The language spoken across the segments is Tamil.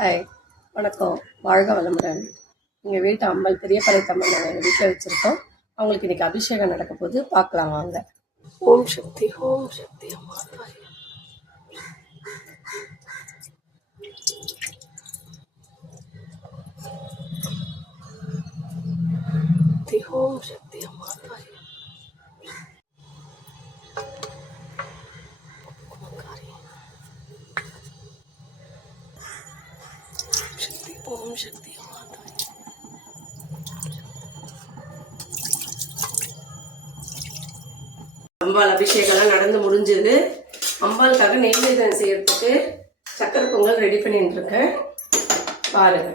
ஹாய், வணக்கம். வாழ்க வளமுடன். எங்கள் வீட்டு அம்மல் பெரியபாளையத்தம்மன் நாங்கள் எங்கள் வீட்டில் வச்சுருக்கோம். அவங்களுக்கு இன்றைக்கி அபிஷேகம் நடக்க போது பார்க்கலாம் வாங்க. ஓம் சக்தி அம்மா தாய். ஓம் சக்தி அம்மா தாய். ஓம் சக்தி அம்மா தாய். அம்பாள் அபிஷேகம்லாம் நடந்து முடிஞ்சது. அம்பாளுக்காக நெய்வேதம் செய்யறதுக்கு சக்கரை பொங்கல் ரெடி பண்ணிட்டு இருக்கேன். பாருங்க,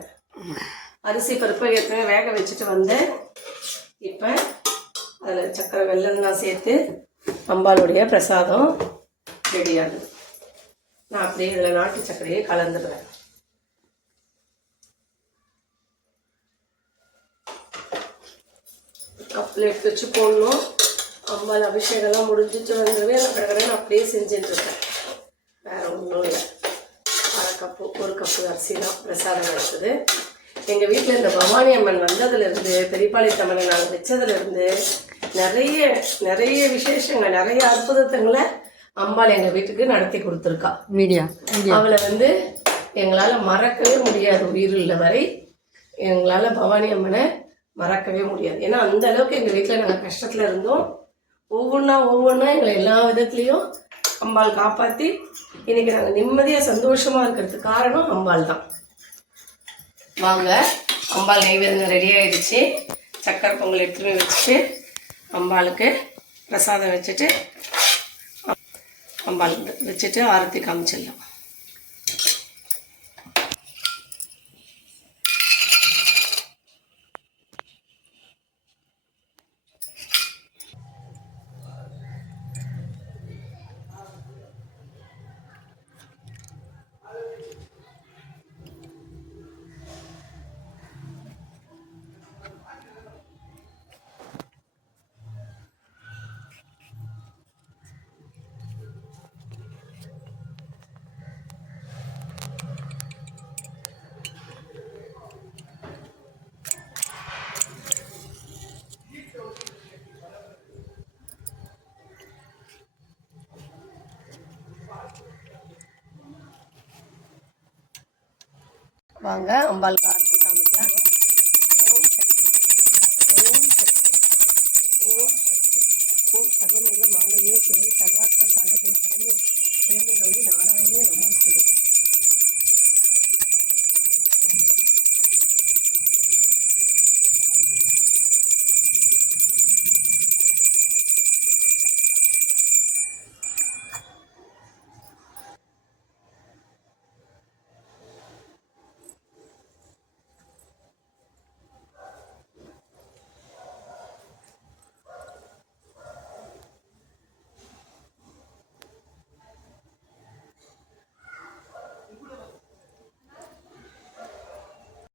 அரிசி பருப்பை ஏற்கனவே வேக வச்சுட்டு வந்தேன். இப்போ அதில் சக்கரை வெல்லம்லாம் சேர்த்து அம்பாளுடைய பிரசாதம் ரெடியாகுது. நான் அப்படியே இதில் நாட்டு சக்கரையை கலந்துடுவேன். கப்பில் எடுத்து வச்சு போடணும். அம்பாள் அபிஷேகம்லாம் முடிஞ்சிட்டு வந்துடுவே நான் கடற்கரைன்னு அப்படியே செஞ்சுட்டுருக்கேன். வேறு ஒன்றும் இல்லை. ஒரு கப்பு அரிசி தான் பிரசாதம் இருக்குது. எங்கள் வீட்டில் இந்த பவானி அம்மன் வந்ததுலேருந்து, பெரியபாளையத்தம்மனை நாங்கள் வச்சதுலேருந்து நிறைய நிறைய விசேஷங்கள், நிறைய அற்புதத்துங்களை அம்பாள் எங்கள் வீட்டுக்கு நடத்தி கொடுத்துருக்கா. அவளை எங்களால் மறக்கவே முடியாது. உயிர் உள்ள வரை எங்களால் பவானி அம்மனை மறக்கவே முடியாது. ஏன்னா அந்த அளவுக்கு எங்கள் வீட்டில் நாங்கள் கஷ்டத்தில் இருந்தோம். ஒவ்வொன்றா எங்களை எல்லா விதத்துலேயும் அம்பாள் காப்பாற்றி இன்றைக்கி நாங்கள் நிம்மதியாக சந்தோஷமாக இருக்கிறதுக்கு காரணம் அம்பாள் தான். வாங்க, அம்பாள் நெய்வேதம் ரெடி ஆகிடுச்சு. சக்கரை பொங்கல் எடுத்துகிட்டு வச்சுட்டு அம்பாளுக்கு பிரசாதம் வச்சுட்டு அம்பாளுக்கு வச்சுட்டு ஆரத்தி காமிச்சிடலாம். வாங்க, அம்பாள் ஆரத்தி காமிக்கலாம். ஓம் சக்தி, ஓம் சக்தி, ஓம் சக்தி, ஓம் சர்வமல்ல மாங்கல்யே சிவே சர்வார்த்த சாதகே சரண்யே திரண்யே கௌரி நாராயணே நமோஸ்துதே.